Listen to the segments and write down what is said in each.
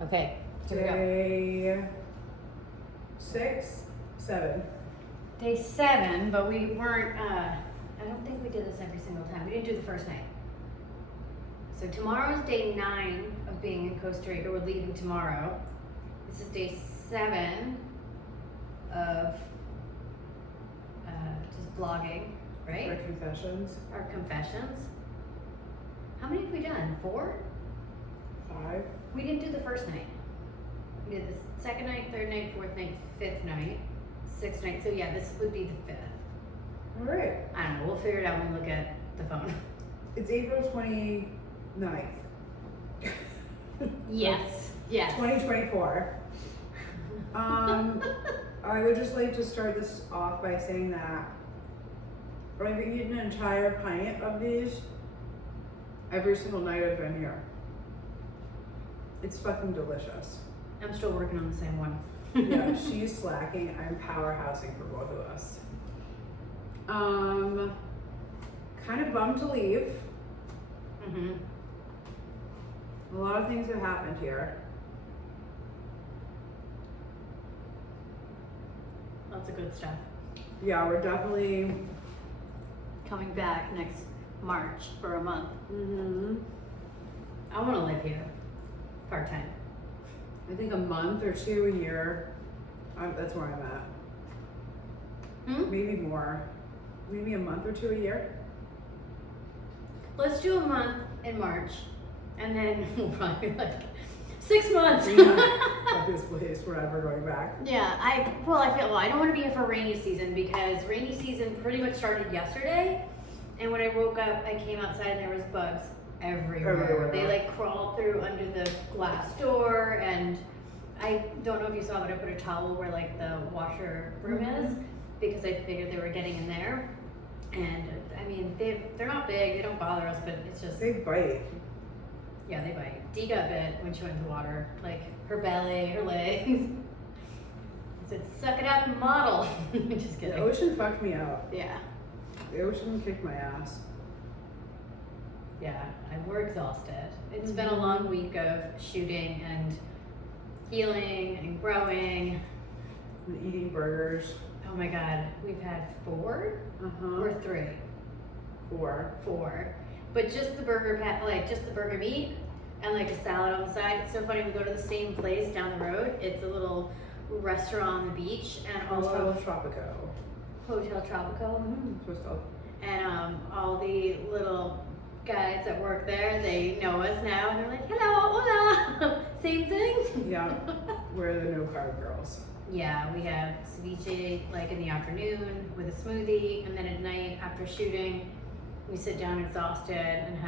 Okay, here Day 6, 7. we go. Day 7, but we weren't, I don't think we did this every single time. We didn't do the first night. So tomorrow's day 9 of being in Costa Rica. We're leaving tomorrow. This is day 7 of just vlogging, right? Our confessions. Our confessions. How many have we done? 4? 5. We didn't do the first night. We did the second night, third night, fourth night, fifth night, sixth night. So yeah, this would be the 5th. All right. I don't know. We'll figure it out when we look at the phone. It's April 29th. Yes. Yes. 2024. I would just like to start this off by saying that I've eaten an entire pint of these every single night I've been here. It's fucking delicious. I'm still working on the same one. Yeah, she's slacking. I'm powerhousing for both of us. Kind of bummed to leave. Mm-hmm. A lot of things have happened here. Lots of good stuff. Yeah, we're definitely. Coming back next March for a month. Mm-hmm. I want to live here, part time. I think a month or 2 a year. That's where I'm at. Hmm? Maybe more. Maybe a month or 2 a year. Let's do a month in March, and then we'll probably be like 6 months. At this place, we're never going back. Yeah, I feel I don't want to be here for rainy season because rainy season pretty much started yesterday, and when I woke up, I came outside and there was bugs everywhere. They like crawled through under the glass door, and I don't know if you saw, but I put a towel where like the washer room is because I figured they were getting in there. And I mean, they're not big, they don't bother us, but it's just They bite. yeah, they bite. Dee got bit when she went in the water, like her belly, her legs. I said, "Suck it up, model." Just The kidding. ocean fucked me up. Yeah. The ocean kicked my ass. Yeah, we're exhausted. It's been a long week of shooting and healing and growing. And eating burgers. Oh my God, we've had 4 or 3? 4. 4. But just the burger just the burger meat and like a salad on the side. It's so funny, we go to the same place down the road. It's a little restaurant on the beach and Hotel also Tropico. Hotel Tropico. Hotel. And all the little guys that work there, they know us now and they're like, hello, hola, same thing. Yeah, we're the no carb girls. Yeah, we have ceviche like in the afternoon with a smoothie, and then at night after shooting, we sit down exhausted and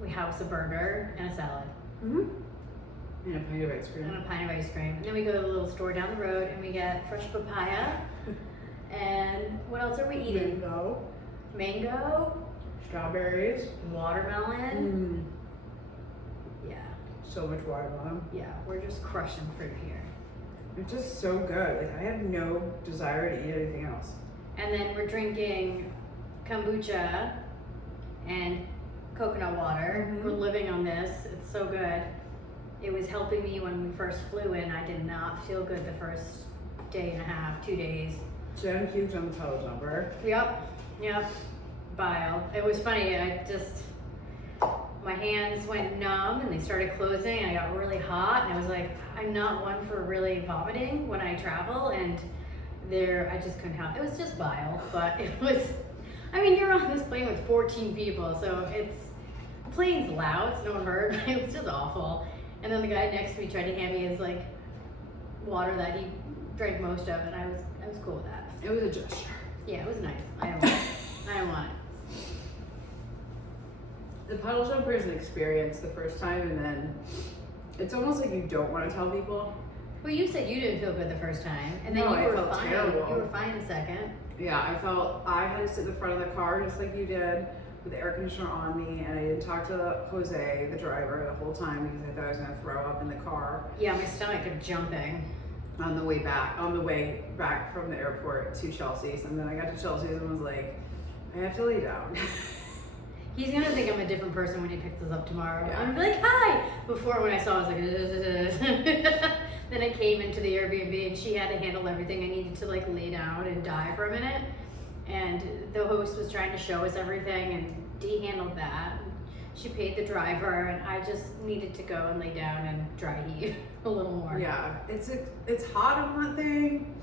we house a burger and a salad. And a pint of ice cream. And a pint of ice cream. And then we go to the little store down the road and we get fresh papaya. And what else are we eating? Mango. Strawberries. Watermelon. Yeah. So much watermelon. Yeah, we're just crushing fruit here. It's just so good. Like, I have no desire to eat anything else. And then we're drinking kombucha and coconut water. We're living on this. It's so good. It was helping me when we first flew in. I did not feel good the first day and a half, 2 days. Jen puked on the pedal jumper. Yep. Bile. It was funny. My hands went numb and they started closing and I got really hot and I was like, I'm not one for really vomiting when I travel, and I just couldn't help. It was just bile, but it was, I mean, you're on this plane with 14 people, so the plane's loud, it's no one heard, but it was just awful. And then the guy next to me tried to hand me his like water that he drank most of, and I was cool with that. It was a gesture. Yeah, it was nice. I don't want it. I don't want it. The pedal jumper is an experience the first time, and then it's almost like you don't want to tell people. Well, you said you didn't feel good the first time, and then No, you I were felt fine. terrible. You were fine the second. Yeah, I felt I had to sit in the front of the car just like you did with the air conditioner on me, and I didn't talk to Jose, the driver, the whole time because I thought I was going to throw up in the car. Yeah, my stomach kept jumping. On the way back from the airport to Chelsea's, and then I got to Chelsea's and was like, I have to lay down. He's gonna think I'm a different person when he picks us up tomorrow. Yeah. I'm like, hi! Before when I saw him, I was like, then I came into the Airbnb and she had to handle everything. I needed to like lay down and die for a minute. And the host was trying to show us everything and Dee handled that. She paid the driver and I just needed to go and lay down and dry heat a little more. Yeah, it's hot on that thing.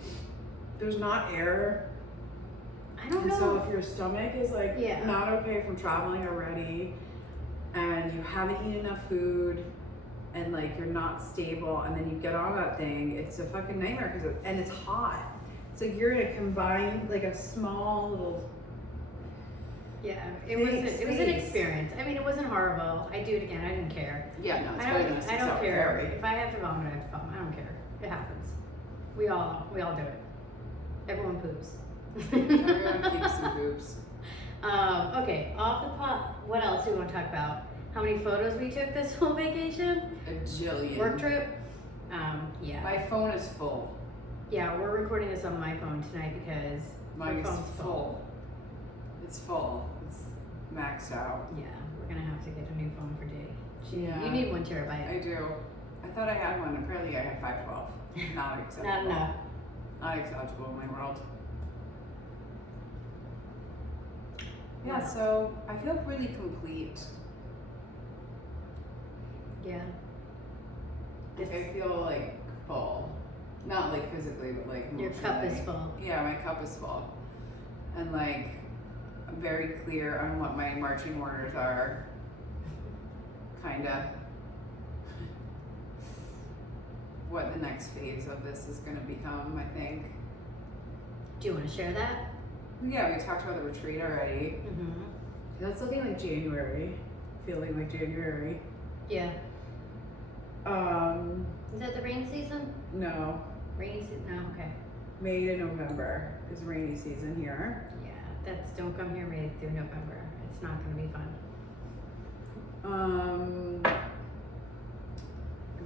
There's not air. I don't And know. so if your stomach is like Yeah. not okay from traveling already, and you haven't eaten enough food, and like you're not stable, and then you get on that thing, it's a fucking nightmare and it's hot. So you're gonna combine like a small little. Yeah, it was an experience. I mean, it wasn't horrible. I'd do it again. I didn't care. Yeah, no, it's I better don't. than a I don't 6-hour care. ferry. If I have to vomit, I have to vomit. I don't care. It happens. We all do it. Everyone poops. Everyone keeps some boobs. Okay, off the pot. What else do we want to talk about? How many photos we took this whole vacation? A jillion. Work trip. Yeah. My phone is full. Yeah, we're recording this on my phone tonight because my Mine's phone's full. It's full. It's maxed out. Yeah, we're gonna have to get a new phone for Dee. Yeah. You need 1 terabyte. I do. I thought I had one. Apparently I have 512. Not acceptable. Not enough. Not acceptable in my world. Yeah, Wow. so I feel really complete. Yeah. Like I feel like full. Not like physically, but like Your cup is emotionally. full. Yeah, my cup is full. And like I'm very clear on what my marching orders are. Kinda. What the next phase of this is gonna become, I think. Do you want to share that? Yeah, we talked about the retreat already. Mm-hmm. That's looking like January. Feeling like January. Yeah. Is that the rain season? No. Rainy season? No, okay. May to November is rainy season here. Yeah, that's don't come here May through November. It's not going to be fun. I'm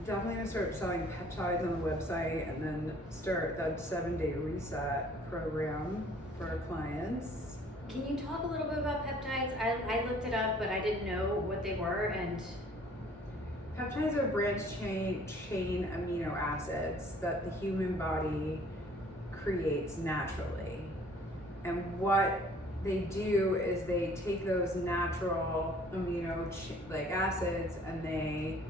definitely gonna start selling peptides on the website and then start that 7-day reset program for our clients. Can you talk a little bit about peptides? I looked it up, but I didn't know what they were. And Peptides are branched chain amino acids that the human body creates naturally. And what they do is they take those natural acids and they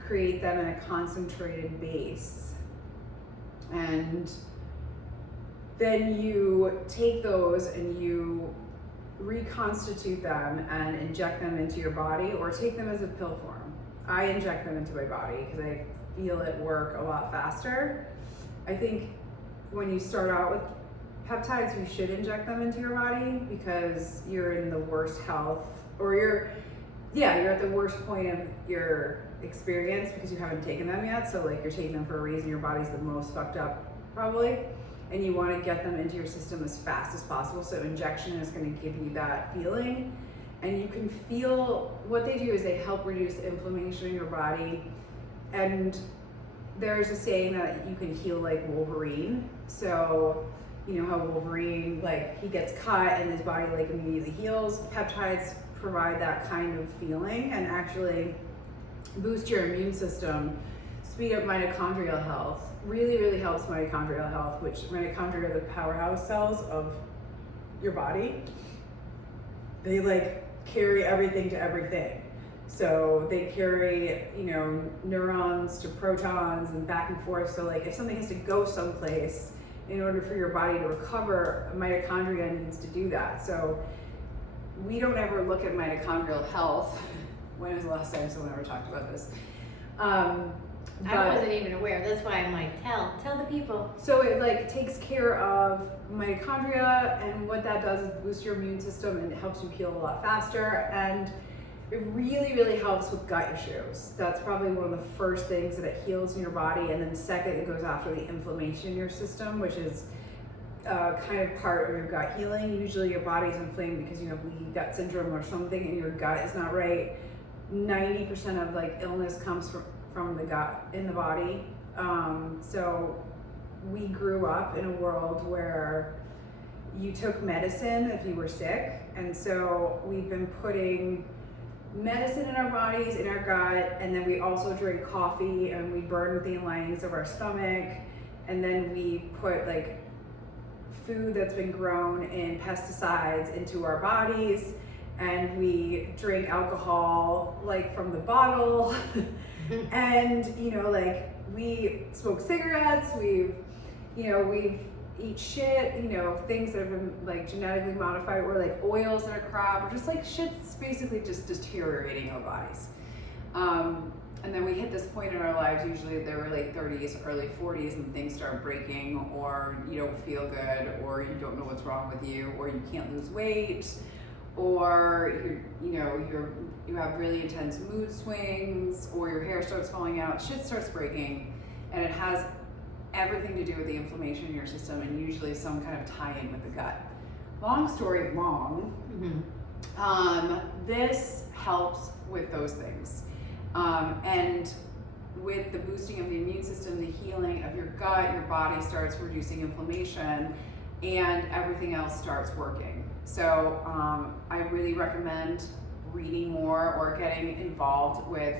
create them in a concentrated base. And then you take those and you reconstitute them and inject them into your body or take them as a pill form. I inject them into my body because I feel it work a lot faster. I think when you start out with peptides, you should inject them into your body because you're in the worst health, or you're at the worst point of your experience because you haven't taken them yet. So like you're taking them for a reason. Your body's the most fucked up probably, and you want to get them into your system as fast as possible. So injection is going to give you that feeling. And you can feel, what they do is they help reduce inflammation in your body. And there's a saying that you can heal like Wolverine. So, you know how Wolverine, like he gets cut and his body like immediately heals. Peptides provide that kind of feeling and actually boost your immune system, speed up mitochondrial health. Really, really helps mitochondrial health, which mitochondria are the powerhouse cells of your body. They like carry everything to everything. So they carry, neurons to protons and back and forth. So like if something has to go someplace, in order for your body to recover, mitochondria needs to do that. So we don't ever look at mitochondrial health. When was the last time someone ever talked about this? I wasn't even aware. That's why I'm like, tell the people. So it like takes care of mitochondria, and what that does is boost your immune system and it helps you heal a lot faster. And it really, really helps with gut issues. That's probably one of the first things that it heals in your body. And then second, it goes after the inflammation in your system, which is kind of part of your gut healing. Usually your body's inflamed because you have leaky gut syndrome or something and your gut is not right. 90% of like illness comes from the gut in the body. So we grew up in a world where, you took medicine if you were sick. And so we've been putting medicine in our bodies, in our gut, and then we also drink coffee and we burn the linings of our stomach. And then we put like food that's been grown in pesticides into our bodies, and we drink alcohol like from the bottle. And like we smoke cigarettes, we eat shit, things that have been like genetically modified, or like oils in our crop, or just like shit's basically just deteriorating our bodies. And then we hit this point in our lives, usually they were late 30s, early 40s, and things start breaking, or you don't feel good, or you don't know what's wrong with you, or you can't lose weight, or you have really intense mood swings, or your hair starts falling out, shit starts breaking, and it has everything to do with the inflammation in your system, and usually some kind of tie-in with the gut. Long story long, this helps with those things. And with the boosting of the immune system, the healing of your gut, your body starts reducing inflammation, and everything else starts working. So I really recommend reading more or getting involved with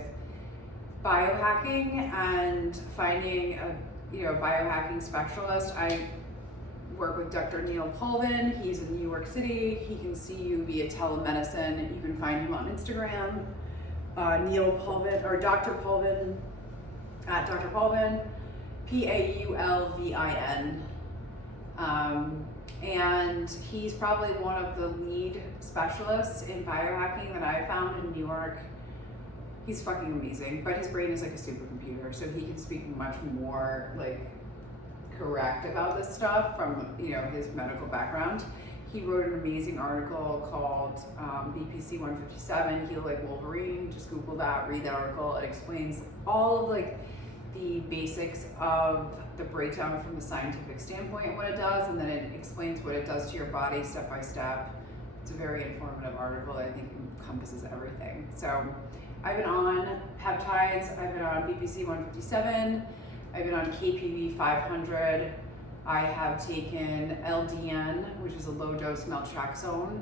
biohacking and finding a biohacking specialist. I work with Dr. Neil Pulvin. He's in New York City. He can see you via telemedicine. You can find him on Instagram, Neil Pulvin, or Dr. Pulvin, at Dr. Pulvin, Paulvin. And he's probably one of the lead specialists in biohacking that I found in New York. He's fucking amazing, but his brain is like a supercomputer, so he can speak much more like correct about this stuff from his medical background. He wrote an amazing article called BPC 157, Heal Like Wolverine. Just Google that, read the article. It explains all of like the basics of the breakdown from the scientific standpoint and what it does, and then it explains what it does to your body step by step. It's a very informative article that I think encompasses everything. So I've been on peptides, I've been on BPC 157, I've been on KPV 500, I have taken LDN, which is a low dose naltrexone,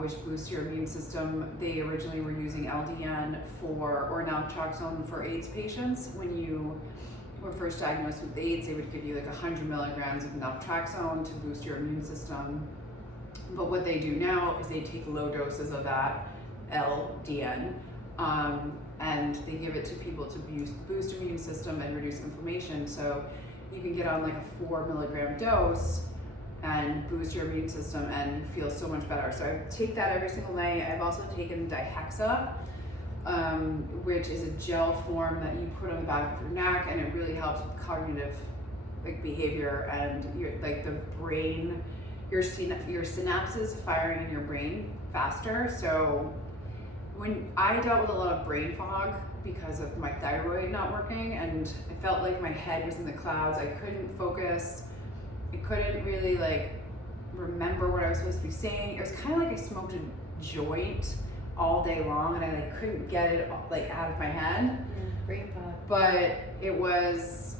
which boosts your immune system. They originally were using LDN or naltrexone for AIDS patients. When you were first diagnosed with AIDS, they would give you like 100 milligrams of naltrexone to boost your immune system. But what they do now is they take low doses of that LDN, and they give it to people to boost immune system and reduce inflammation. So you can get on like a 4 milligram dose and boost your immune system and feel so much better. So I take that every single night. I've also taken dihexa, which is a gel form that you put on the back of your neck, and it really helps with cognitive like behavior and the brain, your synapses firing in your brain faster. So when I dealt with a lot of brain fog because of my thyroid not working, and it felt like my head was in the clouds, I couldn't focus, I couldn't really like remember what I was supposed to be saying. It was kind of like I smoked a joint all day long, and I like couldn't get it like out of my head. Brain fog. But it was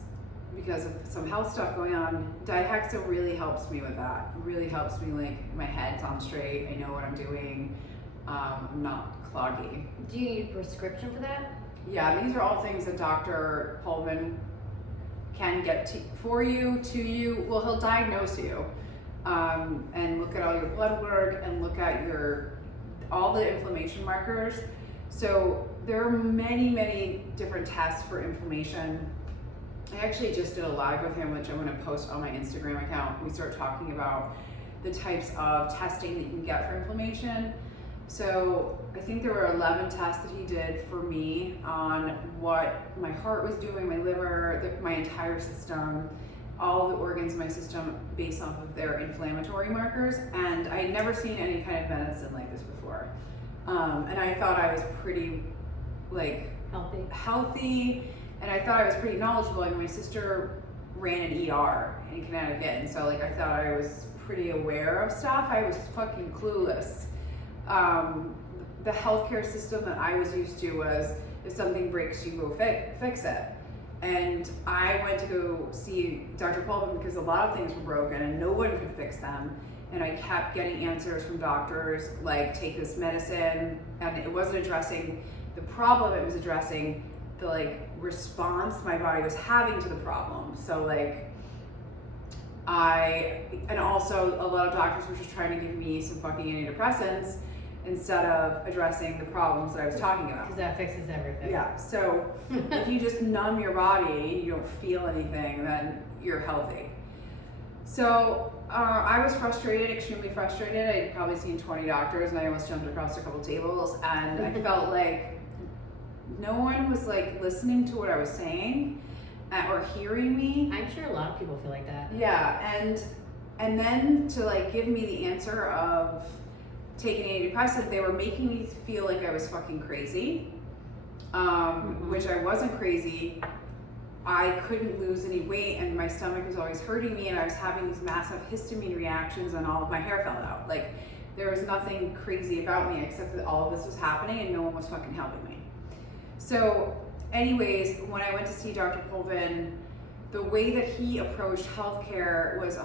because of some health stuff going on. Dihexa really helps me with that. It really helps me, like my head's on straight, I know what I'm doing, I'm not cloggy. Do you need a prescription for that? Yeah, these are all things that Dr. Pullman can get for you, to you. Well, he'll diagnose you and look at all your blood work and look at all the inflammation markers. So there are many, many different tests for inflammation. I actually just did a live with him, which I'm going to post on my Instagram account. We start talking about the types of testing that you can get for inflammation. So I think there were 11 tests that he did for me on what my heart was doing, my liver, my entire system, all the organs in my system based off of their inflammatory markers. And I had never seen any kind of medicine like this before. And I thought I was pretty like healthy, and I thought I was pretty knowledgeable. I mean, my sister ran an ER in Connecticut, and so like I thought I was pretty aware of stuff. I was fucking clueless. The healthcare system that I was used to was, if something breaks, you go fix it. And I went to go see Dr. Pulvin because a lot of things were broken and no one could fix them. And I kept getting answers from doctors like, take this medicine, and it wasn't addressing the problem, it was addressing the like response my body was having to the problem. So like and also a lot of doctors were just trying to give me some fucking antidepressants instead of addressing the problems that I was talking about. Because that fixes everything. Yeah, so if you just numb your body and you don't feel anything, then you're healthy. So I was frustrated, extremely frustrated. I'd probably seen 20 doctors and I almost jumped across a couple tables, and I felt like no one was like listening to what I was saying or hearing me. I'm sure a lot of people feel like that. Yeah, and then to like give me the answer of taking antidepressant, they were making me feel like I was fucking crazy, which I wasn't crazy. I couldn't lose any weight and my stomach was always hurting me, and I was having these massive histamine reactions and all of my hair fell out. Like, there was nothing crazy about me except that all of this was happening and no one was fucking helping me. So anyways, when I went to see Dr. Pulvin, the way that he approached healthcare was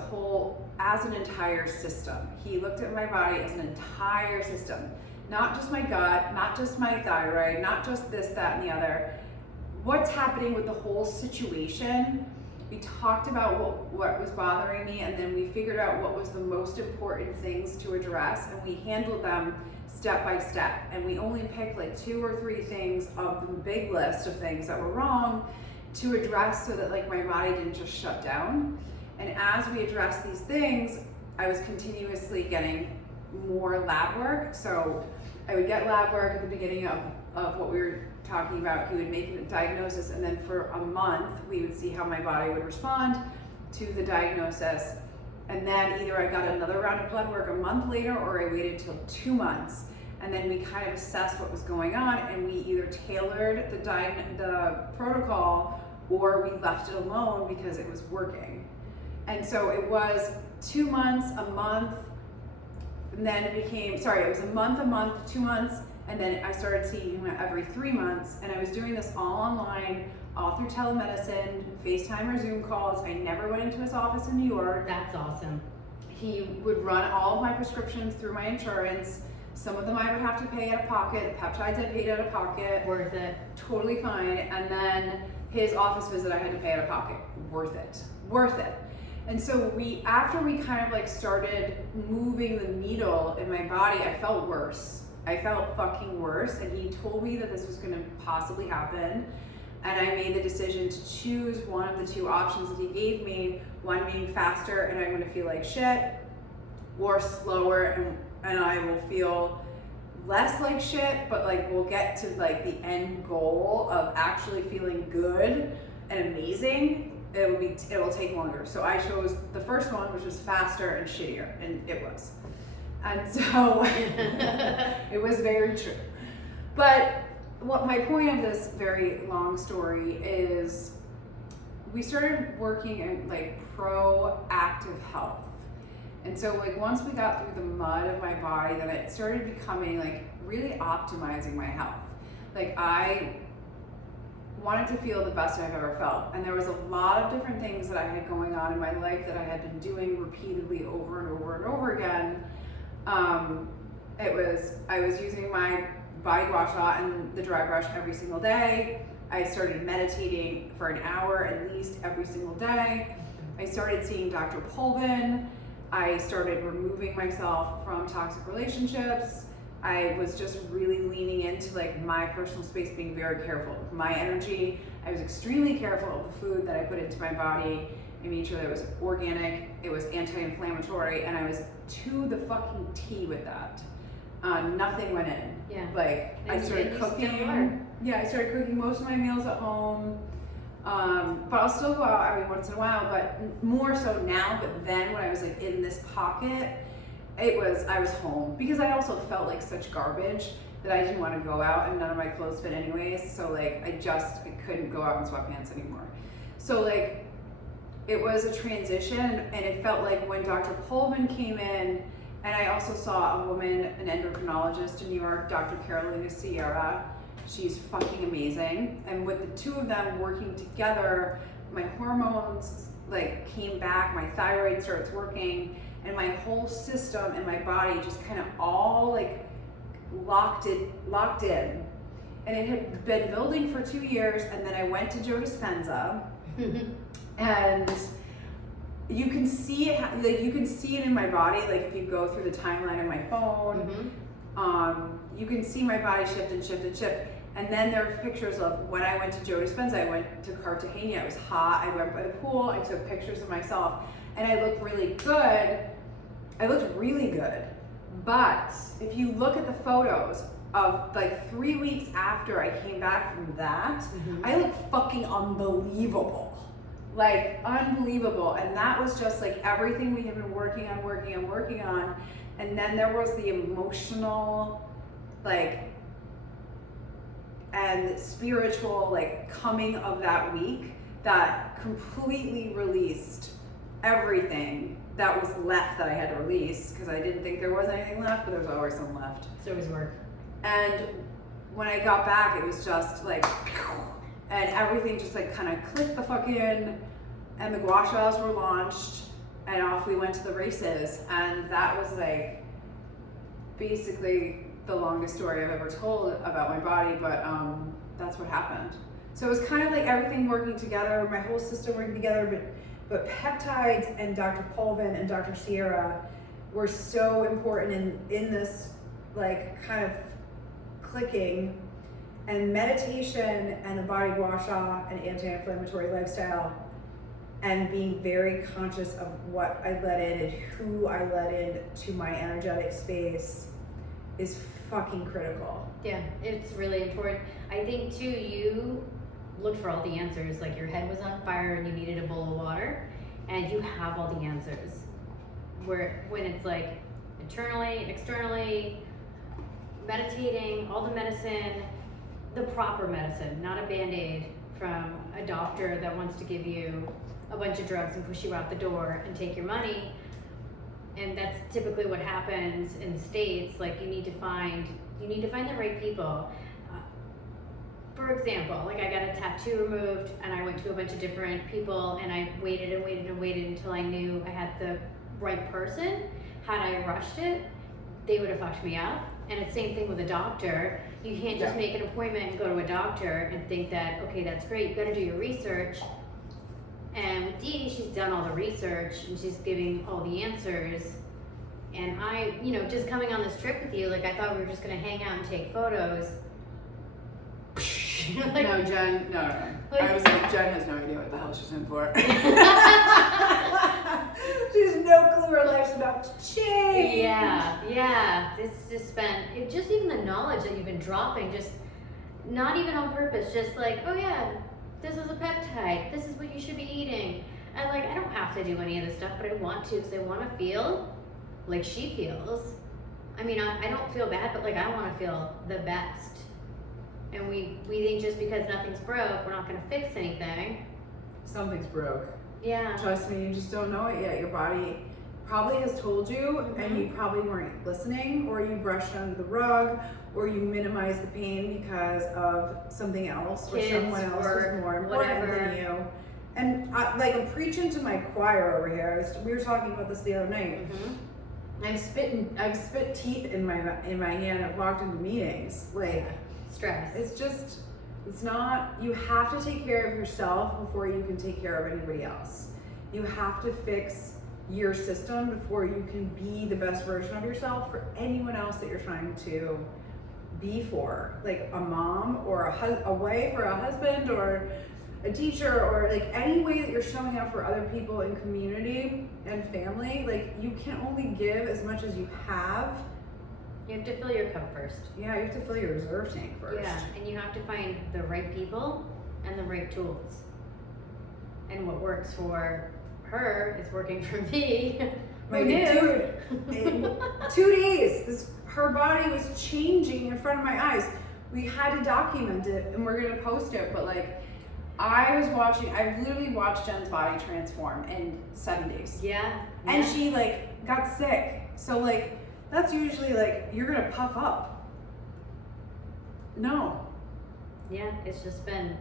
as an entire system. He looked at my body as an entire system, not just my gut, not just my thyroid, not just this, that, and the other. What's happening with the whole situation? We talked about what was bothering me, and then we figured out what was the most important things to address, and we handled them step by step. And we only picked like 2 or 3 things of the big list of things that were wrong to address, so that like my body didn't just shut down. And as we addressed these things, I was continuously getting more lab work. So I would get lab work at the beginning of what we were talking about. He would make a diagnosis, and then for a month we would see how my body would respond to the diagnosis. And then either I got another round of blood work a month later, or I waited till 2 months. And then we kind of assessed what was going on, and we either tailored the protocol or we left it alone because it was working. And so it was 2 months, a month, and then it became, it was a month, 2 months, and then I started seeing him every 3 months. And I was doing this all online, all through telemedicine, FaceTime or Zoom calls. I never went into his office in New York. That's awesome. He would run all of my prescriptions through my insurance. Some of them I would have to pay out of pocket. Peptides I paid out of pocket. Worth it. Totally fine. And then his office visit I had to pay out of pocket. Worth it. And so after we kind of like started moving the needle in my body, I felt worse. I felt fucking worse. And he told me that this was gonna possibly happen. And I made the decision to choose one of the 2 options that he gave me, one being faster and I'm gonna feel like shit, or slower and I will feel less like shit, but like we'll get to like the end goal of actually feeling good and amazing. It will take longer. So I chose the first one, which was faster and shittier, and it was. And so it was very true. But what my point of this very long story is, we started working in like proactive health. And so like once we got through the mud of my body, then it started becoming like really optimizing my health. Like I wanted to feel the best I've ever felt. And there was a lot of different things that I had going on in my life that I had been doing repeatedly over and over and over again. I was using my body wash lot and the dry brush every single day. I started meditating for an hour at least every single day. I started seeing Dr. Pulvin. I started removing myself from toxic relationships. I was just really leaning into like my personal space, being very careful with my energy. I was extremely careful of the food that I put into my body. I made sure that it was organic, it was anti-inflammatory, and I was to the fucking T with that. Nothing went in. Yeah. Like I started cooking. Yeah, I started cooking most of my meals at home. But I'll still go out every once in a while, but more so now. But then when I was like in this pocket, I was home, because I also felt like such garbage that I didn't want to go out, and none of my clothes fit anyways. So like I couldn't go out in sweatpants anymore. So like it was a transition, and it felt like when Dr. Pulvin came in, and I also saw a woman, an endocrinologist in New York, Dr. Carolina Sierra, She's fucking amazing. And with the two of them working together, my hormones like came back, my thyroid starts working, and my whole system and my body just kind of all like locked in. And it had been building for 2 years, and then I went to Joe Dispenza, and you can see it, like you can see it in my body. Like if you go through the timeline of my phone, you can see my body shift and shift and shift. And then there are pictures of when I went to Joe Dispenza. I went to Cartagena. It was hot. I went by the pool. I took pictures of myself, and I looked really good. I looked really good. But if you look at the photos of like 3 weeks after I came back from that, I look fucking unbelievable. Like unbelievable. And that was just like everything we had been working on. And then there was the emotional, like, and spiritual, like, coming of that week that completely released everything that was left that I had to release, because I didn't think there was anything left, but there was always some left. So it was work. And when I got back, it was just like, and everything just like kind of clicked the fuck in, and the gua shas were launched, and off we went to the races. And that was like basically the longest story I've ever told about my body, but that's what happened. So it was kind of like everything working together, my whole system working together, but peptides and Dr. Pulvin and Dr. Sierra were so important in this like kind of clicking, and meditation and the body gua sha and anti-inflammatory lifestyle, and being very conscious of what I let in and who I let in to my energetic space is fucking critical. Yeah, it's really important. I think too, you looked for all the answers. Like your head was on fire and you needed a bowl of water, and you have all the answers. When it's like internally, externally, meditating, all the medicine, the proper medicine, not a Band-Aid from a doctor that wants to give you a bunch of drugs and push you out the door and take your money. And that's typically what happens in the States. Like you need to find the right people. For example, like I got a tattoo removed and I went to a bunch of different people, and I waited until I knew I had the right person. Had I rushed it, they would have fucked me up. And it's the same thing with a doctor. You can't just make an appointment and go to a doctor and think that, okay, that's great. You gotta do your research. And with Dee, she's done all the research and she's giving all the answers. And I, just coming on this trip with you, like I thought we were just gonna hang out and take photos. Like, no, Jen, no. Like, I was like, Jen has no idea what the hell she's in for. She has no clue her life's about to change. Yeah. It's just been, just even the knowledge that you've been dropping, just not even on purpose, just like, oh yeah, this is a peptide, this is what you should be eating. And like, I don't have to do any of this stuff, but I want to, because I want to feel like she feels. I mean, I don't feel bad, but like I want to feel the best. And we think just because nothing's broke, we're not going to fix anything. Something's broke. Yeah. Trust me, you just don't know it yet. Your body probably has told you, and you probably weren't listening, or you brushed under the rug, or you minimized the pain because of something else, or someone else was more important than you. And I'm preaching to my choir over here. We were talking about this the other night. I've spit teeth in my hand. I've walked into meetings. Like, stress. It's not, you have to take care of yourself before you can take care of anybody else. You have to fix your system before you can be the best version of yourself for anyone else that you're trying to be for. Like a mom or a wife or a husband or a teacher, or like any way that you're showing up for other people in community and family. Like you can only give as much as you have. You have to fill your cup first. Yeah, you have to fill your reserve tank first. Yeah, and you have to find the right people and the right tools. And what works for her is working for me. Like, dude, in 2 days, her body was changing in front of my eyes. We had to document it, and we're gonna post it. But like, I literally watched Jen's body transform in 7 days. Yeah. And she like got sick. So like, that's usually like, you're gonna puff up. No, Yeah, it's just been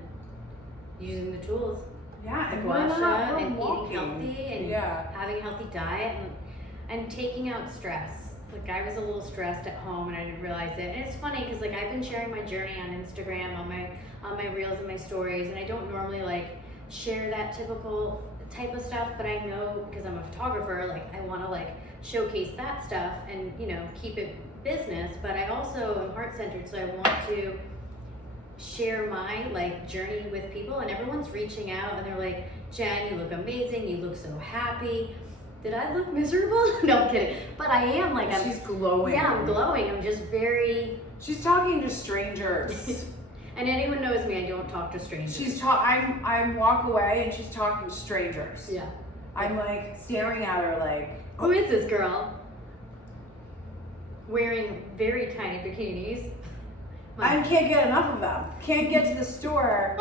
using the tools. Yeah, and Gua we're sha and walking. eating healthy and having a healthy diet and taking out stress. Like I was a little stressed at home and I didn't realize it. And it's funny because like I've been sharing my journey on Instagram, on my reels and my stories, and I don't normally like share that typical type of stuff, but I know because I'm a photographer, like I want to like showcase that stuff and keep it business. But I also am heart centered, so I want to share my like journey with people, and everyone's reaching out and they're like, Jen, you look amazing, you look so happy. Did I look miserable? No, I'm kidding. But I am like, She's glowing. Yeah, I'm glowing. I'm just very. She's talking to strangers. And anyone knows me, I don't talk to strangers. I'm walk away and she's talking to strangers. Yeah. I'm like staring at her like, who is this girl? Wearing very tiny bikinis. I can't get enough of them. Can't get to the store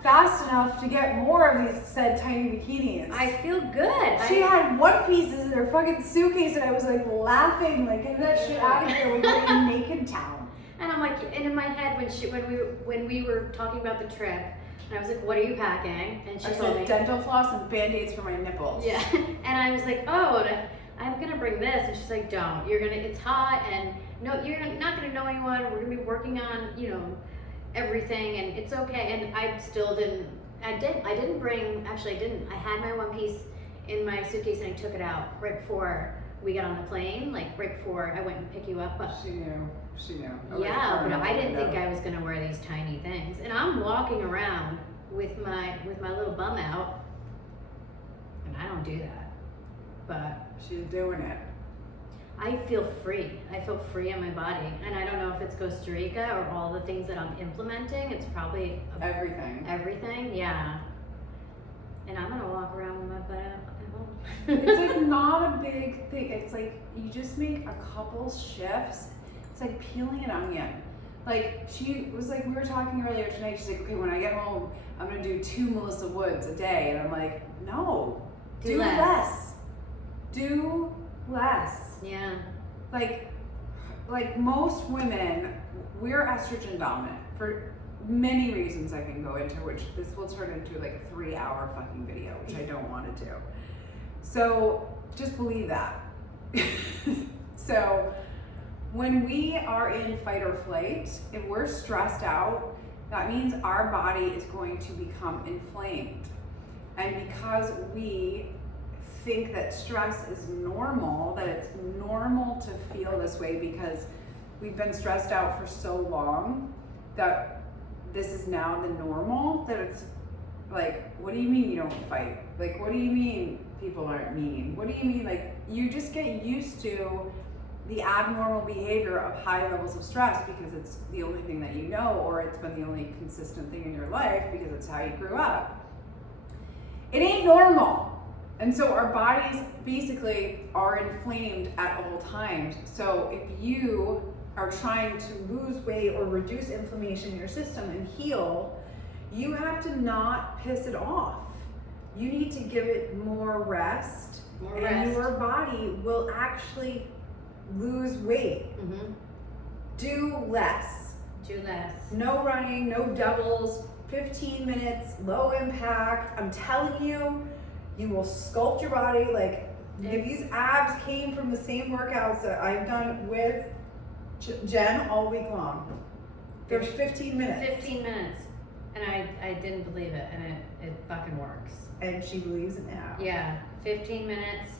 fast enough to get more of these said tiny bikinis. I feel good. She had one pieces in her fucking suitcase and I was like laughing, like, get that shit out of here. We're in Naked Town. And I'm like, and in my head when we were talking about the trip, and I was like, what are you packing? And she told me dental floss and Band-Aids for my nipples. Yeah. And I was like, oh, I'm gonna bring this. And she's like, don't. It's hot and no, you're not gonna know anyone. We're gonna be working on, everything, and it's okay. And I still didn't. I didn't bring. Actually, I didn't. I had my one piece in my suitcase and I took it out right before we got on the plane. Like right before I went and pick you up. But she knew. Yeah, but I didn't think I was gonna wear these tiny things. And I'm walking around with my little bum out, and I don't do that. But she's doing it. I feel free. I feel free in my body. And I don't know if it's Costa Rica or all the things that I'm implementing. It's probably everything. Everything, yeah. And I'm gonna walk around with my butt out at home. It's like not a big thing. It's like you just make a couple shifts. It's like peeling an onion. Like she was like, we were talking earlier tonight, she's like, okay, when I get home, I'm gonna do 2 Melissa Woods a day. And I'm like, no, do less. Do less. Yeah. Like most women, we're estrogen dominant for many reasons I can go into, which this will turn into like a 3-hour fucking video, which I don't want to do. So just believe that. So when we are in fight or flight, if we're stressed out, that means our body is going to become inflamed. And because we think that stress is normal, that it's normal to feel this way because we've been stressed out for so long that this is now the normal, that it's like, what do you mean you don't fight? Like, what do you mean people aren't mean? What do you mean, like, you just get used to the abnormal behavior of high levels of stress because it's the only thing that you know, or it's been the only consistent thing in your life because it's how you grew up. It ain't normal. And so our bodies basically are inflamed at all times. So if you are trying to lose weight or reduce inflammation in your system and heal, you have to not piss it off. You need to give it more rest. Your body will actually lose weight. Mm-hmm. Do less. No running, no doubles, 15 minutes, low impact. I'm telling you, you will sculpt your body. Like, if these abs came from the same workouts that I've done with Jen all week long. There's 15 minutes. 15 minutes. And I didn't believe it, and it fucking works. And she believes it now. Yeah, 15 minutes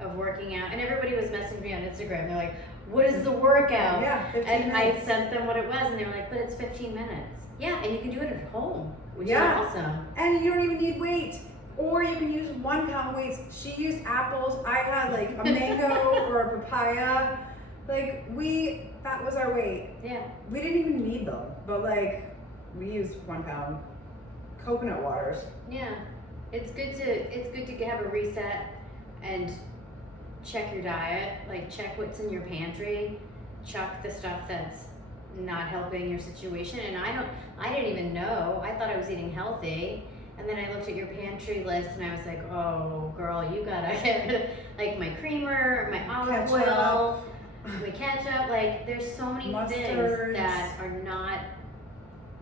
of working out. And everybody was messaging me on Instagram. They're like, what is the workout? Yeah, 15 and minutes. I sent them what it was, and they were like, but it's 15 minutes. Yeah, and you can do it at home, which is Yeah. awesome. And you don't even need weight. Or you can use 1 pound weights. She used apples. I had like a mango or a papaya. Like that was our weight. Yeah. We didn't even need them, but like we used 1 pound coconut waters. Yeah. It's good to have a reset and check your diet. Like check what's in your pantry. Chuck the stuff that's not helping your situation. And I didn't even know. I thought I was eating healthy. And then I looked at your pantry list and I was like, oh girl, you gotta get like my creamer, my olive oil, my ketchup. Like there's so many things that are not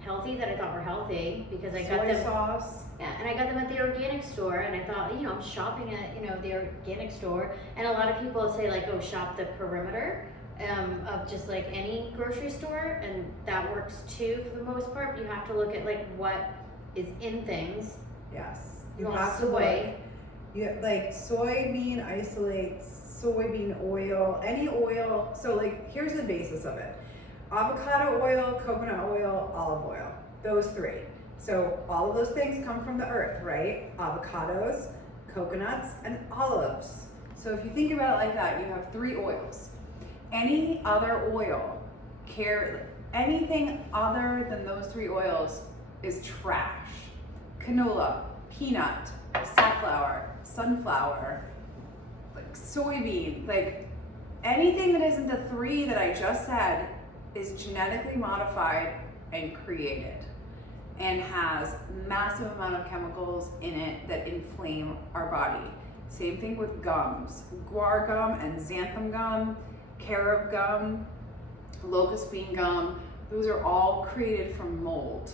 healthy that I thought were healthy because I got Soy them. sauce. Yeah, and I got them at the organic store, and I thought, I'm shopping at, the organic store, and a lot of people say like, oh, shop the perimeter of just like any grocery store, and that works too for the most part. You have to look at like what is in things. Yes. You want have to soy. Like soybean isolates, soybean oil, any oil. So like, here's the basis of it. Avocado oil, coconut oil, olive oil. Those three. So all of those things come from the earth, right? Avocados, coconuts, and olives. So if you think about it like that, you have 3 oils. Any other oil, anything other than those 3 oils is trash. Canola, peanut, safflower, sunflower, like soybean, like anything that isn't the 3 that I just said is genetically modified and created and has massive amount of chemicals in it that inflame our body. Same thing with gums, guar gum and xanthan gum, carob gum, locust bean gum. Those are all created from mold.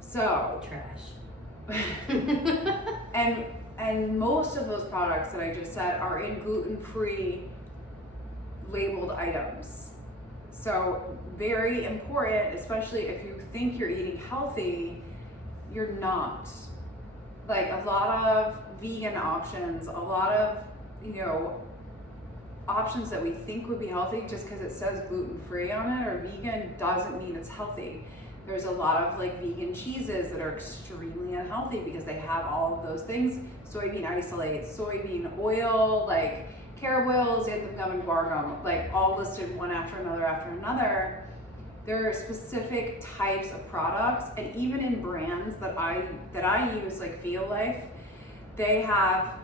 So Trash. and most of those products that I just said are in gluten-free labeled items. So very important, especially if you think you're eating healthy, you're not. Like a lot of vegan options, a lot of, options that we think would be healthy just because it says gluten-free on it or vegan doesn't mean it's healthy. There's a lot of like vegan cheeses that are extremely unhealthy because they have all of those things. Soybean isolate, soybean oil, like carob oil, xanthan gum, and guar gum, like all listed one after another. There are specific types of products, and even in brands that I use, like Violife, they have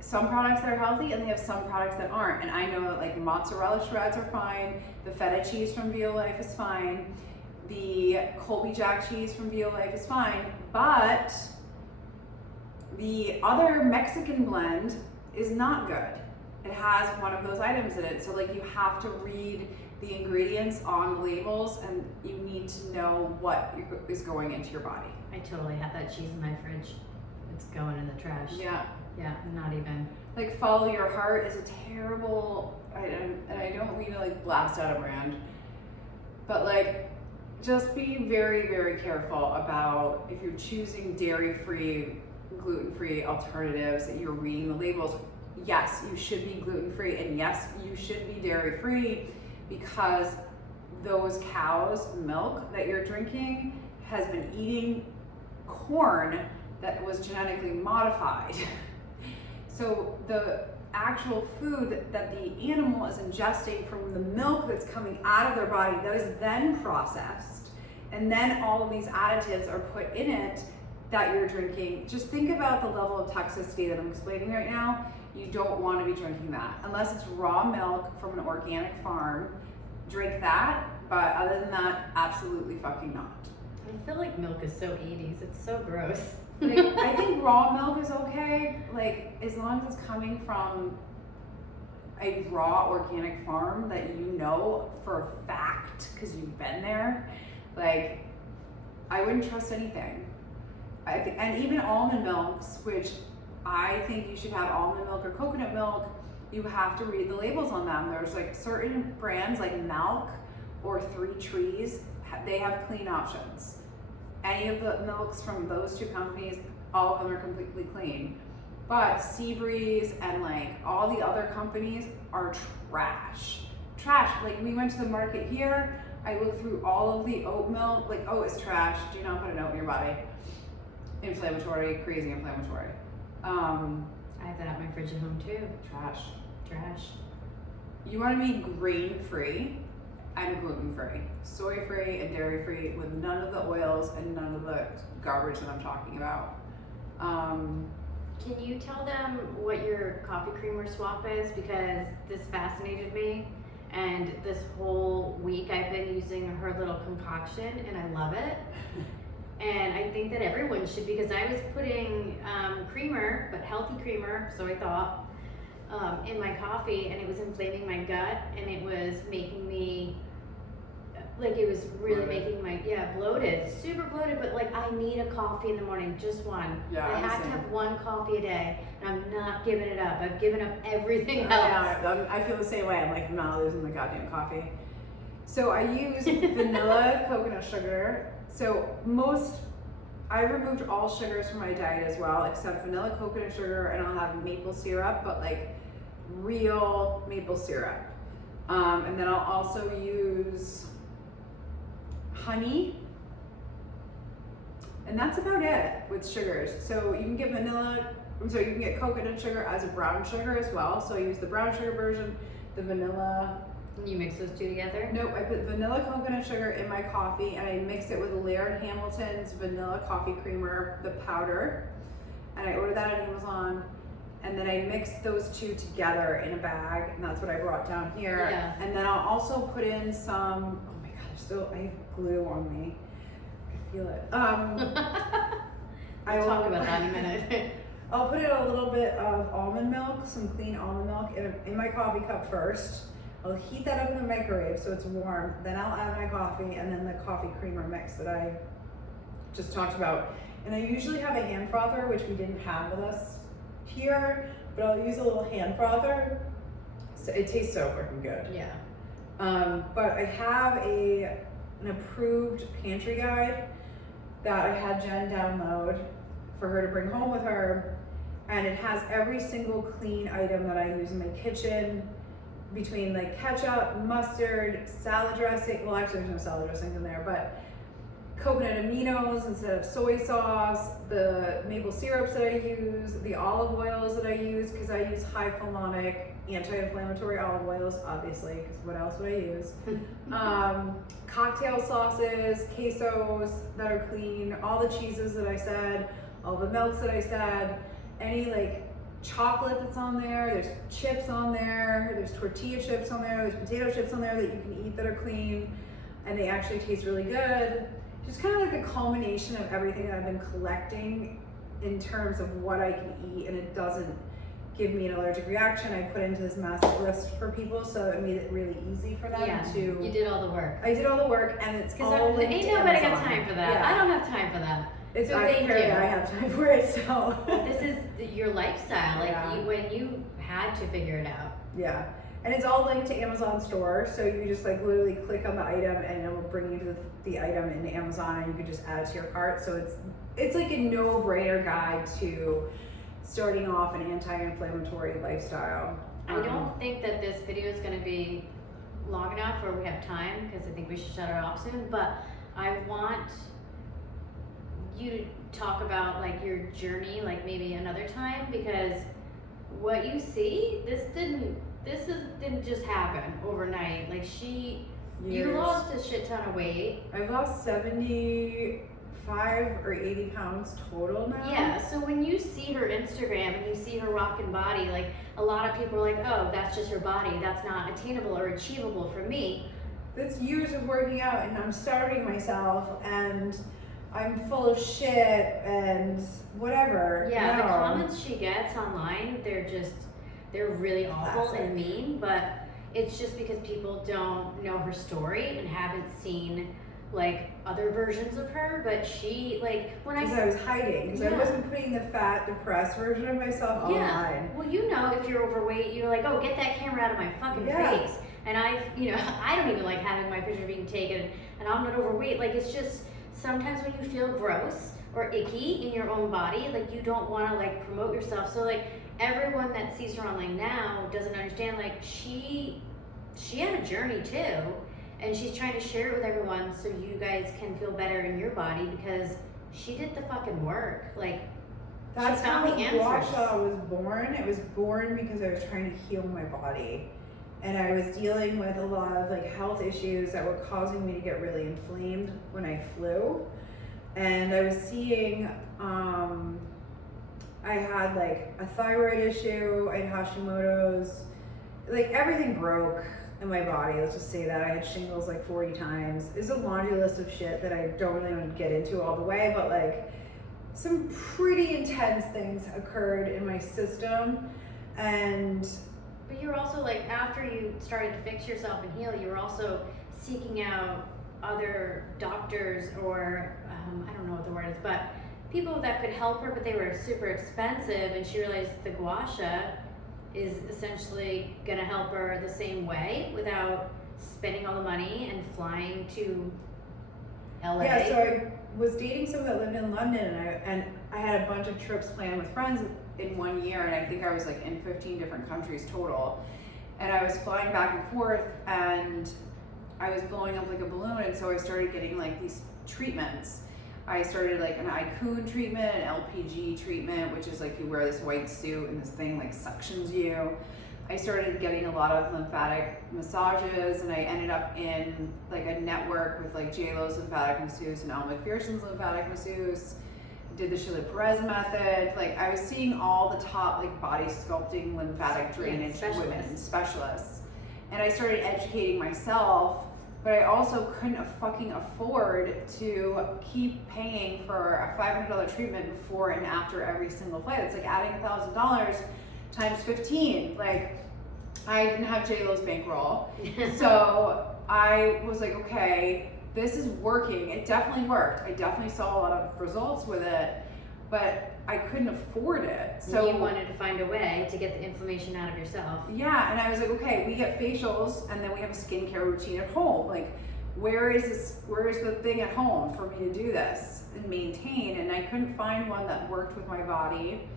some products that are healthy and they have some products that aren't. And I know that like mozzarella shreds are fine, the feta cheese from Violife is fine, the Colby Jack cheese from Violife is fine, but the other Mexican blend is not good. It has one of those items in it. So like you have to read the ingredients on the labels and you need to know what is going into your body. I totally have that cheese in my fridge. It's going in the trash. Yeah. Yeah, not even. Like Follow Your Heart is a terrible, and I don't mean to like blast out a brand, but like just be very, very careful about if you're choosing dairy-free, gluten-free alternatives that you're reading the labels. Yes, you should be gluten-free, and yes, you should be dairy-free because those cows' milk that you're drinking has been eating corn that was genetically modified. So the actual food that the animal is ingesting from the milk that's coming out of their body, that is then processed, and then all of these additives are put in it that you're drinking. Just think about the level of toxicity that I'm explaining right now. You don't want to be drinking that. Unless it's raw milk from an organic farm, drink that, but other than that, absolutely fucking not. I feel like milk is so 80s. It's so gross. Like, I think raw milk is okay, like as long as it's coming from a raw organic farm that you know for a fact because you've been there. Like, I wouldn't trust anything. And even almond milks, which I think you should have almond milk or coconut milk, you have to read the labels on them. There's like certain brands like Milk or 3 Trees, they have clean options. Any of the milks from those 2 companies, all of them are completely clean. But Seabreeze and like all the other companies are trash. Trash. Like we went to the market here, I looked through all of the oat milk, like, oh, it's trash. Do not put an oat in your body. Inflammatory, crazy inflammatory. I have that at my fridge at home too. Trash. You want to be grain-free and gluten-free, soy-free and dairy-free with none of the oils and none of the garbage that I'm talking about. Can you tell them what your coffee creamer swap is? Because this fascinated me. And this whole week I've been using her little concoction and I love it. And I think that everyone should, because I was putting creamer, but healthy creamer, so I thought, in my coffee, and it was inflaming my gut, and it was making me like it was really Bloated. making my, bloated, super bloated, but like I need a coffee in the morning, just one. Yeah, I I'm the have to same. have one coffee a day, and I'm not giving it up. I've given up everything else. Yeah, I feel the same way. I'm like, I'm not losing the goddamn coffee. So I use vanilla coconut sugar. So I removed all sugars from my diet as well, except vanilla coconut sugar, and I'll have maple syrup, but like real maple syrup. And then I'll also use honey. And that's about it with sugars. So you can get you can get coconut sugar as a brown sugar as well. So I use the brown sugar version, the vanilla. And you mix those two together? Nope, I put vanilla coconut sugar in my coffee and I mix it with Laird Hamilton's vanilla coffee creamer, the powder. And I ordered that on Amazon. And then I mixed those two together in a bag, and that's what I brought down here. Yeah. And then I'll also put in some, oh my gosh, I have glue on me. I feel it. We'll talk about that in a minute. I'll put in a little bit of almond milk, some clean almond milk in my coffee cup first. I'll heat that up in the microwave so it's warm. Then I'll add my coffee and then the coffee creamer mix that I just talked about. And I usually have a hand frother, which we didn't have with us here, but I'll use a little hand frother. So it tastes so freaking good. Yeah. But I have an approved pantry guide that I had Jen download for her to bring home with her, and it has every single clean item that I use in my kitchen, between like ketchup, mustard, salad dressing. Well, actually, there's no salad dressings in there, but coconut aminos instead of soy sauce, the maple syrups that I use, the olive oils that I use, because I use high phenolic anti-inflammatory olive oils, obviously, because what else would I use? Cocktail sauces, quesos that are clean, all the cheeses that I said, all the milks that I said, any like chocolate that's on there, there's chips on there, there's tortilla chips on there, there's potato chips on there that you can eat that are clean, and they actually taste really good. Just kind of like a culmination of everything that I've been collecting in terms of what I can eat, and it doesn't give me an allergic reaction. I put into this massive list for people, so it made it really easy for them to. You did all the work. I did all the work, and it's all linked ain't to nobody Amazon. got time for that. Yeah. I don't have time for that. It's So thank apparently you. I have time for it, so. This is your lifestyle, like Yeah. when you had to figure it out. Yeah, and it's all linked to Amazon store, so you just like literally click on the item and it will bring you to the item in Amazon, and you can just add it to your cart. So it's like a no-brainer guide to starting off an anti-inflammatory lifestyle. I don't think that this video is going to be long enough where we have time, because I think we should shut it off soon, but I want you to talk about like your journey, like maybe another time, because what you see, this didn't just happen overnight. Like you Years. lost a shit ton of weight. I've lost 75 or 80 pounds total now. Yeah, so when you see her Instagram and you see her rockin' body, like a lot of people are like, oh, that's just her body. That's not attainable or achievable for me. That's years of working out, and I'm starving myself, and I'm full of shit and whatever. Yeah, no. the comments she gets online, they're really awful Classic. and mean, but it's just because people don't know her story and haven't seen like other versions of her. But she, like, when Because I was hiding, because I Yeah. wasn't putting the fat, depressed version of myself online. Well, you know, if you're overweight, you're like, oh, get that camera out of my fucking Yeah. face. And I don't even like having my picture being taken, and I'm not overweight. Like, it's just sometimes when you feel gross or icky in your own body, like you don't want to like promote yourself. So like everyone that sees her online now doesn't understand, like she had a journey too, and she's trying to share it with everyone so you guys can feel better in your body, because she did the fucking work. Like, That's she found how the Gua answers. Sha was born. It was born because I was trying to heal my body. And I was dealing with a lot of like health issues that were causing me to get really inflamed when I flew. And I was seeing, I had like a thyroid issue, I had Hashimoto's, like everything broke in my body, let's just say that. I had shingles like 40 times. It's a laundry list of shit that I don't really want to get into all the way, but like some pretty intense things occurred in my system. And but you're also like, after you started to fix yourself and heal, you were also seeking out other doctors or I don't know what the word is, but people that could help her, but they were super expensive, and she realized the gua sha is essentially going to help her the same way without spending all the money and flying to LA. Yeah, so I was dating someone that lived in London, and I had a bunch of trips planned with friends in 1 year, and I think I was like in 15 different countries total. And I was flying back and forth, and I was blowing up like a balloon, and so I started getting like these treatments. I started like an Icun treatment, an LPG treatment, which is like you wear this white suit and this thing like suctions you. I started getting a lot of lymphatic massages, and I ended up in like a network with like JLo's lymphatic masseuse and Elle McPherson's lymphatic masseuse. Did the Sheila Perez method. Like I was seeing all the top like body sculpting, lymphatic drainage women specialists, and I started educating myself. But I also couldn't fucking afford to keep paying for a $500 treatment before and after every single flight. It's like adding $1,000 times 15. Like I didn't have JLo's bankroll. So I was like, okay, this is working. It definitely worked. I definitely saw a lot of results with it, but I couldn't afford it. So you wanted to find a way to get the inflammation out of yourself. Yeah, and I was like, okay, we get facials, and then we have a skincare routine at home. Like, where is the thing at home for me to do this and maintain? And I couldn't find one that worked with my body.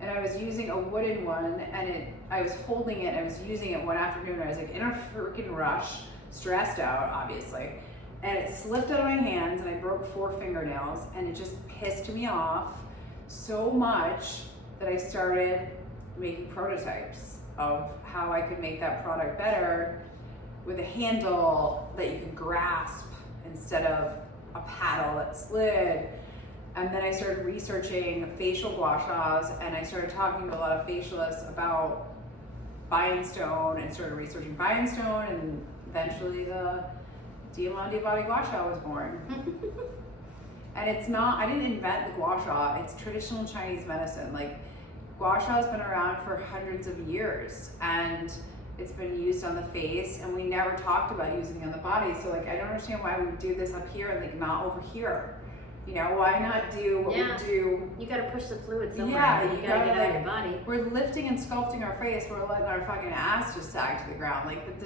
And I was using a wooden one, and I was holding it, I was using it one afternoon. I was like in a freaking rush, stressed out, obviously. And it slipped out of my hands, and I broke 4 fingernails, and it just pissed me off so much that I started making prototypes of how I could make that product better with a handle that you could grasp instead of a paddle that slid. And then I started researching facial gua shas, and I started talking to a lot of facialists about Biohacking, and started researching Biohacking, and eventually the Diamante Body Gua Sha was born. And it's not, I didn't invent the gua sha, it's traditional Chinese medicine. Like, gua sha has been around for hundreds of years, and it's been used on the face, and we never talked about using it on the body. So like, I don't understand why we do this up here and like not over here. You know, why not do what we do? You gotta push the fluid somewhere. Yeah, you gotta get out of your body. We're lifting and sculpting our face, we're letting our fucking ass just sag to the ground. Like,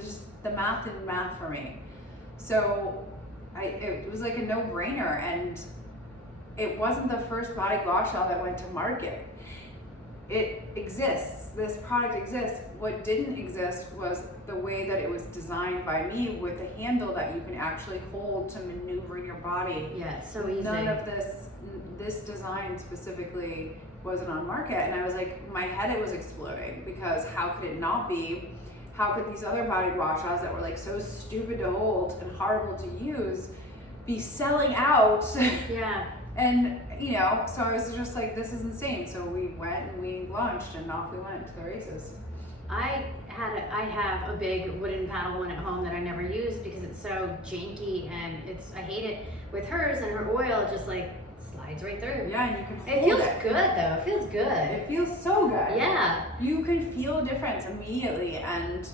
the math didn't math for me. So it was like a no-brainer, and it wasn't the first body gua sha that went to market. It exists, this product exists. What didn't exist was the way that it was designed by me, with a handle that you can actually hold to maneuver your body. Yeah, it's so easy. None of this design specifically wasn't on market, and I was like, my head was exploding, because how could it not be? How could these other body gua shas that were like so stupid to hold and horrible to use be selling out? Yeah. And you know, so I was just like, this is insane. So we went and we launched, and off we went to the races. I have a big wooden paddle one at home that I never use because it's so janky, and I hate it. With hers, and her oil just like slides right through. Yeah, and you can It feels good though. It feels good. It feels so good. Yeah. You can feel a difference immediately. And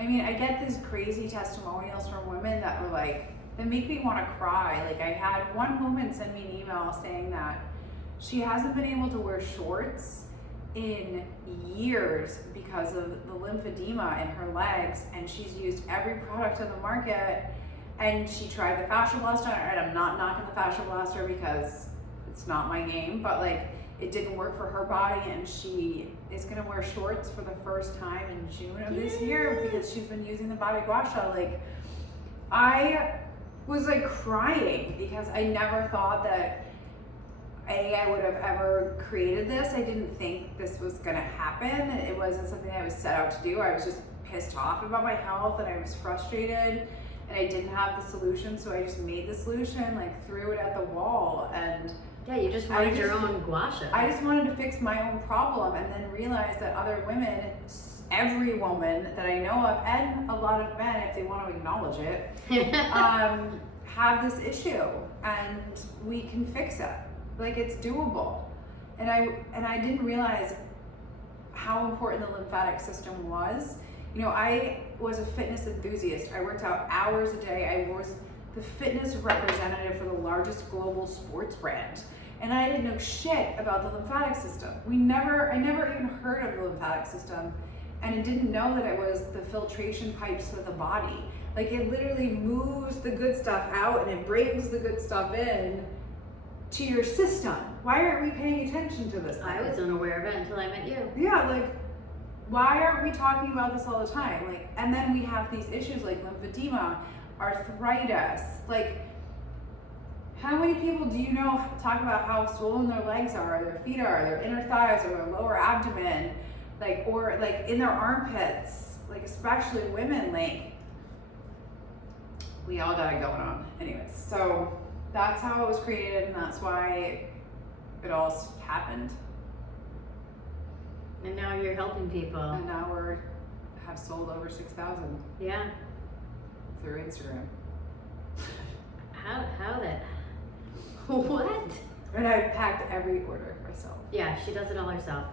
I mean, I get these crazy testimonials from women that were like, that make me want to cry. Like, I had one woman send me an email saying that she hasn't been able to wear shorts in years because of the lymphedema in her legs, and she's used every product on the market, and she tried the fascia blaster, and I'm not knocking the fascia blaster because it's not my game, but like, it didn't work for her body, and she is gonna wear shorts for the first time in June of this year because she's been using the body gua sha. Like, I was like crying because I never thought that I would have ever created this. I didn't think this was gonna happen. It wasn't something I was set out to do. I was just pissed off about my health, and I was frustrated, and I didn't have the solution, so I just made the solution, like threw it at the wall. And yeah, you just wanted your own gua sha. I just wanted to fix my own problem, and then realized that other women, every woman that I know of, and a lot of men, if they want to acknowledge it, have this issue, and we can fix it. Like, it's doable. And I didn't realize how important the lymphatic system was. You know, I was a fitness enthusiast. I worked out hours a day. I was the fitness representative for the largest global sports brand. And I didn't know shit about the lymphatic system. I never even heard of the lymphatic system, and I didn't know that it was the filtration pipes to the body. Like, it literally moves the good stuff out and it brings the good stuff in to your system. Why aren't we paying attention to this thing? I was unaware of it until I met you. Yeah, like, why aren't we talking about this all the time? Like, and then we have these issues like lymphedema, arthritis. Like, how many people do you know talk about how swollen their legs are, their feet are, their inner thighs, or their lower abdomen, like, or like in their armpits, like, especially women, like, we all got it going on. Anyways, so that's how it was created, and that's why it all happened. And now you're helping people. And now have sold over 6,000 Yeah. through Instagram. How that? What? And I packed every order myself. Yeah, she does it all herself.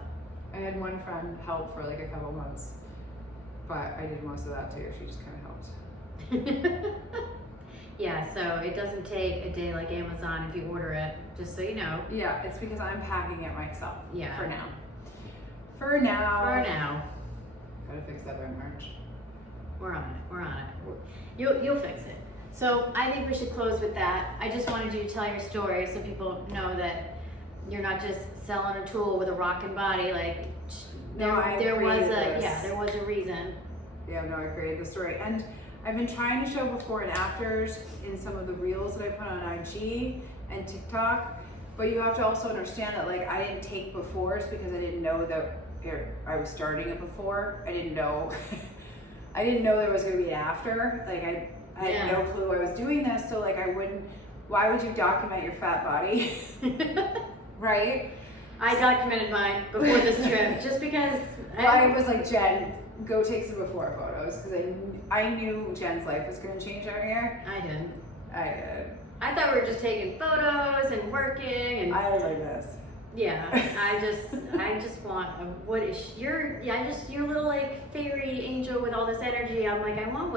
I had one friend help for like a couple months, but I did most of that too. She just kind of helped. Yeah, so it doesn't take a day like Amazon if you order it, just so you know. Yeah, it's because I'm packing it myself. Yeah. For now. For now. For now. Gotta fix that by March. We're on it. We're on it. You'll fix it. So I think we should close with that. I just wanted you to tell your story so people know that you're not just selling a tool with a rockin' body. Like, there was a reason. Yeah, no, I created the story. And I've been trying to show before and afters in some of the reels that I put on IG and TikTok, but you have to also understand that, like, I didn't take befores because I didn't know that I was starting it before. I didn't know I didn't know there was going to be an after. Like, I had no clue I was doing this, so like why would you document your fat body? Right? I documented mine before this trip just because I was like, Jen, go take some before photos, because I knew Jen's life was going to change out here. I didn't. I did. I thought we were just taking photos and working, and I was like this. Yeah, I just want your little like fairy angel with all this energy. I'm like, I want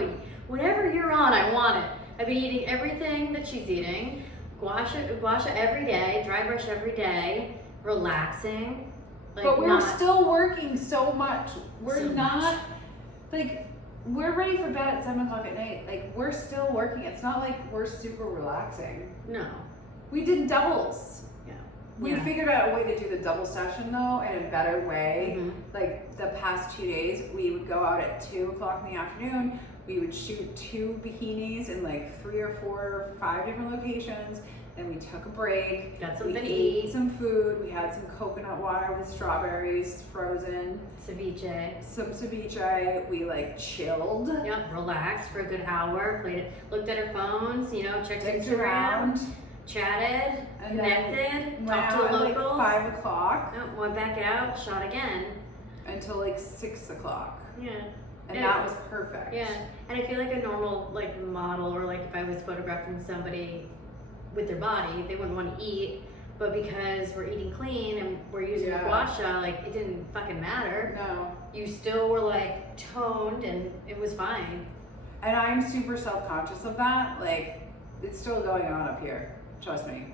whatever you're on, I want it. I've been eating everything that she's eating. Gua sha every day, dry brush every day, relaxing. Like, but we're still working so much. We're not like, we're ready for bed at 7 o'clock at night. Like, we're still working. It's not like we're super relaxing. No. We did doubles. Yeah. We figured out a way to do the double session though in a better way. Mm-hmm. Like, the past 2 days, we would go out at 2 o'clock in the afternoon. We would shoot 2 bikinis in like 3 or 4 or 5 different locations. Then we took a break. Got something to ate eat. some food. We had some coconut water with strawberries frozen. Ceviche. Some ceviche. We like chilled. Yep, relaxed for a good hour. Looked at our phones, checked Dicked Instagram, around. Chatted, And connected, then talked to went the out at locals. like 5 o'clock Oh, went back out, shot again. until like 6 o'clock. Yeah. And that was perfect. Yeah, and I feel like a normal like model, or like if I was photographing somebody with their body, they wouldn't want to eat, but because we're eating clean and we're using gua sha, like, it didn't fucking matter. No. You still were like toned and it was fine. And I'm super self-conscious of that. Like, it's still going on up here, trust me.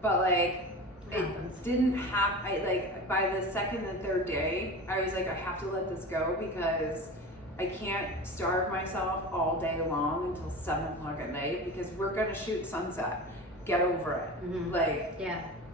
But like, it didn't have, by the second and third day, I was like, I have to let this go because I can't starve myself all day long until 7 o'clock at night, because we're gonna shoot sunset. Get over it. Mm-hmm. Like,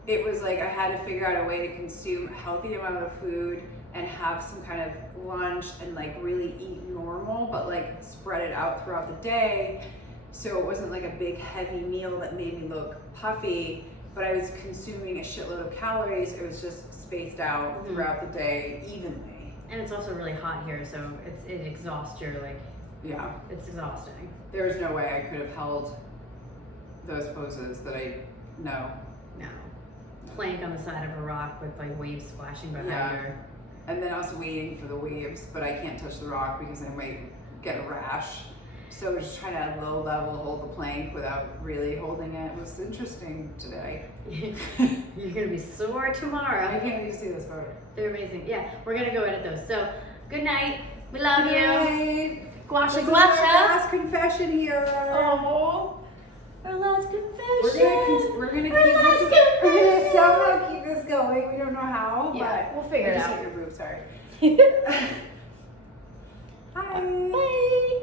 it was like I had to figure out a way to consume a healthy amount of food and have some kind of lunch and like really eat normal, but like spread it out throughout the day, so it wasn't like a big heavy meal that made me look puffy, but I was consuming a shitload of calories. It was just spaced out throughout the day evenly. And it's also really hot here, so it exhausts your it's exhausting. There's no way I could have held those poses that I know. No. Plank on the side of a rock with like waves splashing behind her. And then us waiting for the waves, but I can't touch the rock because I might get a rash. So we're just trying to at low level hold the plank without really holding it. It was interesting today. You're gonna be sore tomorrow. I can't wait to see this photo. They're amazing. Yeah, we're gonna go edit those. So, good night. We love you. Night. Gua sha, This is gua our sha. last confession here. Oh. Our last confession. We're gonna somehow keep this going. We don't know how, Yeah, but we'll figure it I just out. hit your boob, sorry. Bye.